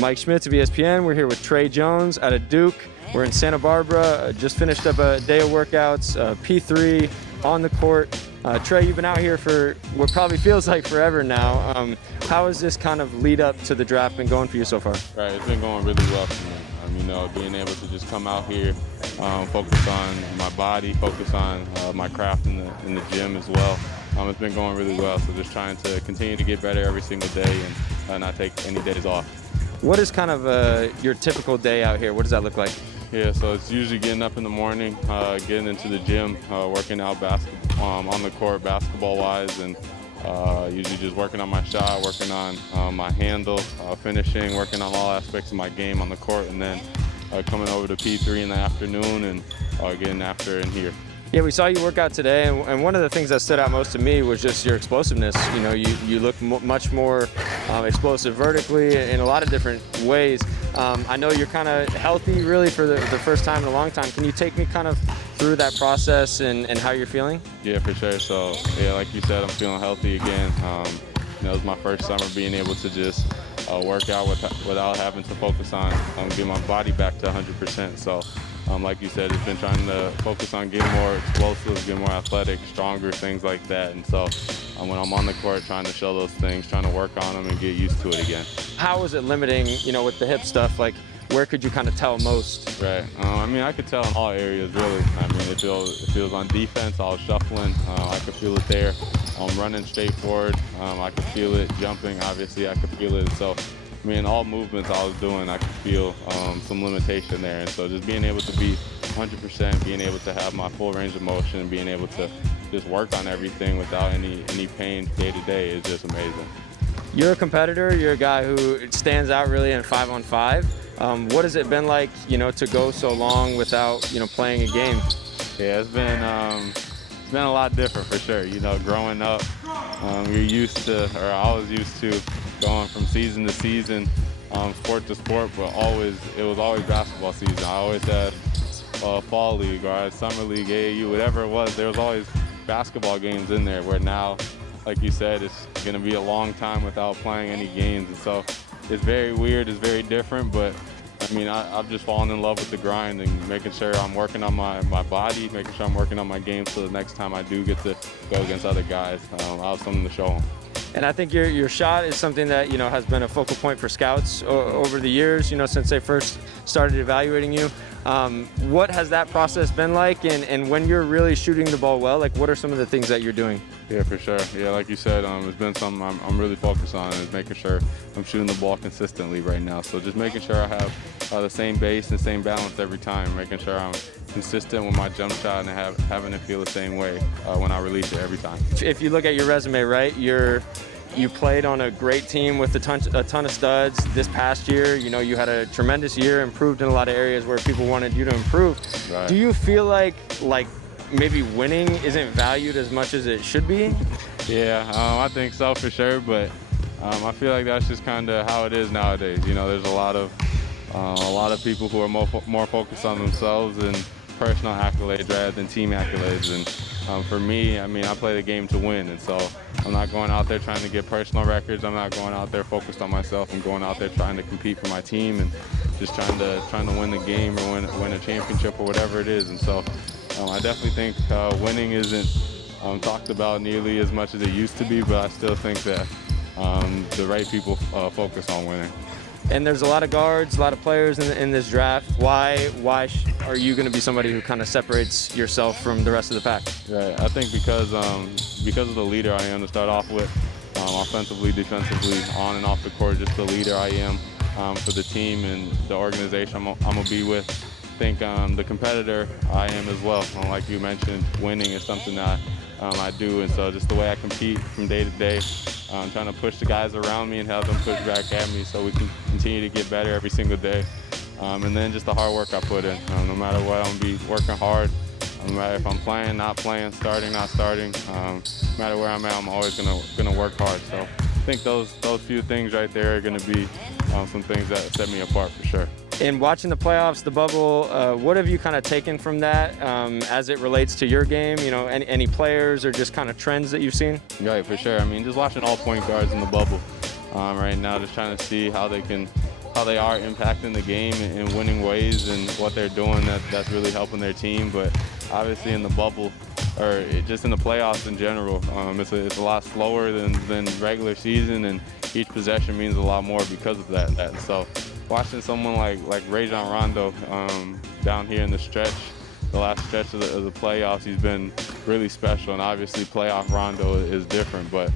Mike Schmitz of ESPN. We're here with Tre Jones out of Duke. We're in Santa Barbara. Just finished up a day of workouts, P3 on the court. Tre, you've been out here for what probably feels like forever now. How has this kind of lead up to the draft been going for you so far? Right, it's been going really well for me. Being able to just come out here, focus on my body, focus on my craft in the gym as well. It's been going really well, so just trying to continue to get better every single day and not take any days off. What is kind of your typical day out here? What does that look like? Yeah, so it's usually getting up in the morning, getting into the gym, working out on the court basketball-wise, and usually just working on my shot, working on my handle, finishing, working on all aspects of my game on the court, and then coming over to P3 in the afternoon and getting after in here. Yeah, we saw you work out today, and one of the things that stood out most to me was just your explosiveness. You look much more explosive vertically in a lot of different ways. I know you're kind of healthy really for the first time in a long time. Can you take me kind of through that process and how you're feeling? Yeah, for sure. So, yeah, like you said, I'm feeling healthy again. It was my first summer being able to just work out without having to focus on getting my body back to 100%. So, like you said, it's been trying to focus on getting more explosive, getting more athletic, stronger, things like that. And so when I'm on the court, trying to show those things, trying to work on them and get used to it again. How was it limiting, with the hip stuff? Like, where could you kind of tell most? Right. I could tell in all areas, really. If it was on defense, I was shuffling. I could feel it there. Running straight forward, I could feel it. Jumping, obviously, I could feel it. So, all movements I was doing, I could feel some limitation there. And so just being able to be 100%, being able to have my full range of motion, and being able to just work on everything without any pain day to day is just amazing. You're a competitor. You're a guy who stands out really in 5-on-5. What has it been like, to go so long without, playing a game? Yeah, it's been a lot different for sure. Growing up, you're used to, or I was used to, going from season to season, sport to sport, but it was always basketball season. I always had fall league or I had summer league, AAU, whatever it was. There was always basketball games in there. Where now, like you said, it's going to be a long time without playing any games, and so it's very weird. It's very different, but I've just fallen in love with the grind and making sure I'm working on my body, making sure I'm working on my game, so the next time I do get to go against other guys, I'll have something to show them. And I think your shot is something that, has been a focal point for scouts over the years, since they first started evaluating you. What has that process been like? And when you're really shooting the ball well, what are some of the things that you're doing? Yeah, for sure. Yeah, like you said, it's been something I'm really focused on, is making sure I'm shooting the ball consistently right now. So just making sure I have the same base and same balance every time, making sure I'm consistent with my jump shot and having it feel the same way when I release it every time. If you look at your resume, right, you played on a great team with a ton of studs this past year. You had a tremendous year, improved in a lot of areas where people wanted you to improve. Right. Do you feel like maybe winning isn't valued as much as it should be? Yeah, I think so for sure, but I feel like that's just kind of how it is nowadays. There's a lot of people who are more focused on themselves and personal accolades rather than team accolades. And for me, I play the game to win, and so I'm not going out there trying to get personal records. I'm not going out there focused on myself. I'm going out there trying to compete for my team and just trying to win the game or win a championship or whatever it is. And so I definitely think winning isn't talked about nearly as much as it used to be, but I still think that the right people focus on winning. And there's a lot of guards, a lot of players in this draft. Why are you going to be somebody who kind of separates yourself from the rest of the pack? Right. I think because of the leader I am to start off with, offensively, defensively, on and off the court, just the leader I am for the team and the organization I'm going to be with. I think the competitor I am as well. Like you mentioned, winning is something that I do, and so just the way I compete from day to day, trying to push the guys around me and have them push back at me so we can continue to get better every single day. And then just the hard work I put in. No matter what, I'm going to be working hard. No matter if I'm playing, not playing, starting, not starting, no matter where I'm at, I'm always going to work hard. So I think those few things right there are going to be some things that set me apart for sure. In watching the playoffs, the bubble, what have you kind of taken from that as it relates to your game? Any players or just kind of trends that you've seen? Right, for sure. Just watching all point guards in the bubble right now, just trying to see how they can they are impacting the game in winning ways and what they're doing that's really helping their team. But obviously in the bubble, or just in the playoffs in general, it's a lot slower than regular season, and each possession means a lot more because of that. So watching someone like Rajon Rondo down here in the stretch, the last stretch of the playoffs, he's been really special, and obviously playoff Rondo is different, but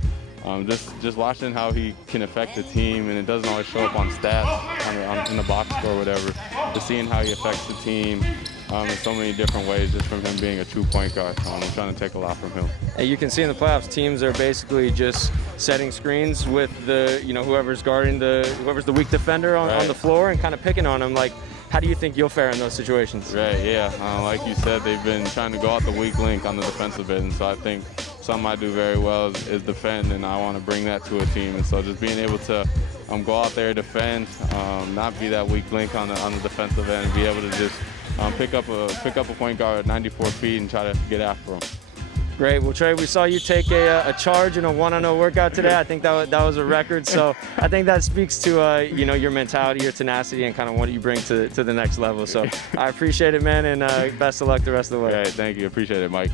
just watching how he can affect the team, and it doesn't always show up on stats in the box score or whatever, just seeing how he affects the team in so many different ways, just from him being a true point guard. I'm trying to take a lot from him. And you can see in the playoffs, teams are basically just setting screens with the, whoever's guarding whoever's the weak defender on the floor, and kind of picking on him. Like, how do you think you'll fare in those situations? Right, yeah. Like you said, they've been trying to go out the weak link on the defensive end, so I think something I do very well is defend, and I want to bring that to a team. And so just being able to go out there, defend, not be that weak link on the defensive end, and be able to just pick up a point guard at 94 feet and try to get after him. Great. Well, Tre, we saw you take a charge in a one-on-one workout today. I think that was a record. So I think that speaks to your mentality, your tenacity, and kind of what you bring to the next level. So I appreciate it, man, and best of luck the rest of the way. All right, thank you. Appreciate it, Mike.